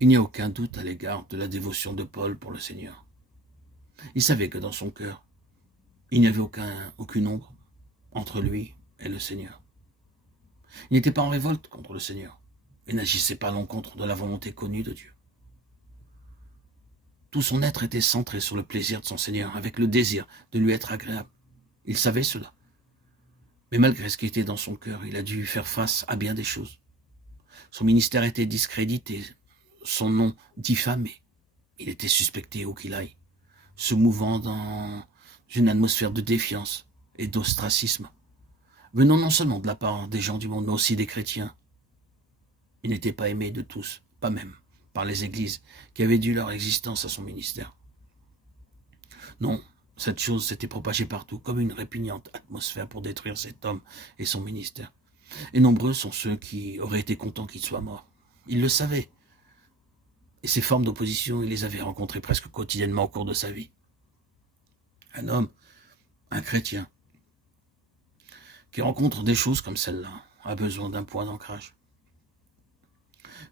Il n'y a aucun doute à l'égard de la dévotion de Paul pour le Seigneur. Il savait que dans son cœur, il n'y avait aucune ombre entre lui et le Seigneur. Il n'était pas en révolte contre le Seigneur. Il n'agissait pas à l'encontre de la volonté connue de Dieu. Tout son être était centré sur le plaisir de son Seigneur, avec le désir de lui être agréable. Il savait cela. Mais malgré ce qui était dans son cœur, il a dû faire face à bien des choses. Son ministère était discrédité, son nom diffamé. Il était suspecté où qu'il aille, se mouvant dans une atmosphère de défiance et d'ostracisme, venant non seulement de la part des gens du monde, mais aussi des chrétiens. Il n'était pas aimé de tous, pas même par les églises qui avaient dû leur existence à son ministère. Non, cette chose s'était propagée partout, comme une répugnante atmosphère pour détruire cet homme et son ministère. Et nombreux sont ceux qui auraient été contents qu'il soit mort. Il le savait. Et ces formes d'opposition, il les avait rencontrées presque quotidiennement au cours de sa vie. Un homme, un chrétien, qui rencontre des choses comme celle-là, a besoin d'un point d'ancrage.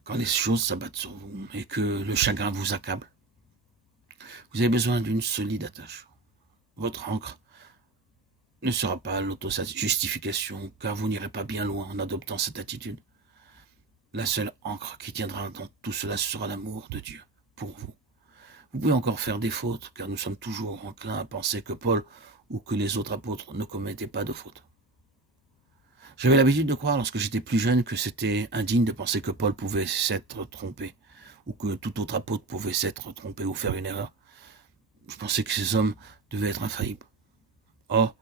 Quand les choses s'abattent sur vous et que le chagrin vous accable, vous avez besoin d'une solide attache. Votre ancre ne sera pas l'auto-justification, car vous n'irez pas bien loin en adoptant cette attitude. La seule ancre qui tiendra dans tout cela sera l'amour de Dieu pour vous. Vous pouvez encore faire des fautes, car nous sommes toujours enclins à penser que Paul ou que les autres apôtres ne commettaient pas de fautes. J'avais l'habitude de croire, lorsque j'étais plus jeune, que c'était indigne de penser que Paul pouvait s'être trompé, ou que tout autre apôtre pouvait s'être trompé ou faire une erreur. Je pensais que ces hommes devaient être infaillibles. Or,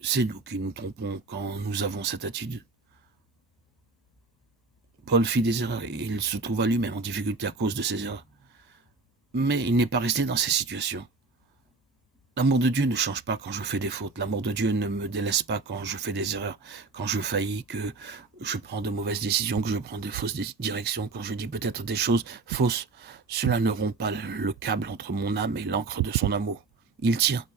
c'est nous qui nous trompons quand nous avons cette attitude. Paul fit des erreurs et il se trouva lui-même en difficulté à cause de ses erreurs. Mais il n'est pas resté dans ces situations. L'amour de Dieu ne change pas quand je fais des fautes. L'amour de Dieu ne me délaisse pas quand je fais des erreurs, quand je faillis, que je prends de mauvaises décisions, que je prends de fausses directions, quand je dis peut-être des choses fausses. Cela ne rompt pas le câble entre mon âme et l'encre de son amour. Il tient.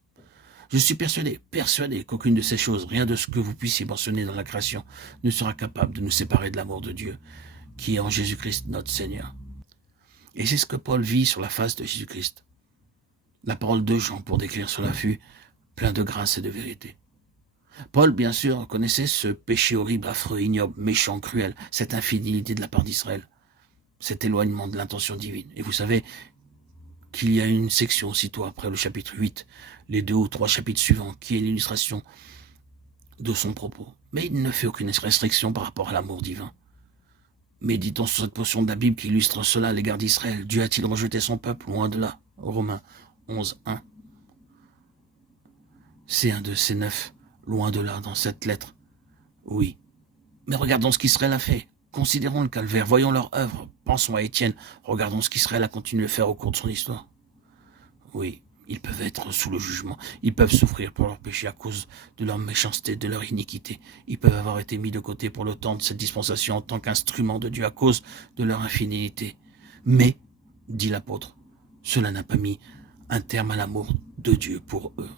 Je suis persuadé qu'aucune de ces choses, rien de ce que vous puissiez mentionner dans la création, ne sera capable de nous séparer de l'amour de Dieu, qui est en Jésus-Christ notre Seigneur. Et c'est ce que Paul vit sur la face de Jésus-Christ. La parole de Jean pour décrire cela fut plein de grâce et de vérité. Paul, bien sûr, connaissait ce péché horrible, affreux, ignoble, méchant, cruel, cette infidélité de la part d'Israël, cet éloignement de l'intention divine. Et vous savez qu'il y a une section aussitôt après le chapitre 8, les 2 ou 3 chapitres suivants, qui est l'illustration de son propos. Mais il ne fait aucune restriction par rapport à l'amour divin. Méditons sur cette portion de la Bible qui illustre cela à l'égard d'Israël. Dieu a-t-il rejeté son peuple? Loin de là. Romains 11, 1. C'est un de ces 9, loin de là, dans cette lettre. Oui. Mais regardons ce qu'Israël a fait. Considérons le calvaire, voyons leur œuvre. Pensons à Étienne, regardons ce qu'Israël a continué de faire au cours de son histoire. Oui, ils peuvent être sous le jugement, ils peuvent souffrir pour leur péché à cause de leur méchanceté, de leur iniquité. Ils peuvent avoir été mis de côté pour le temps de cette dispensation en tant qu'instrument de Dieu à cause de leur infidélité. Mais, dit l'apôtre, cela n'a pas mis un terme à l'amour de Dieu pour eux.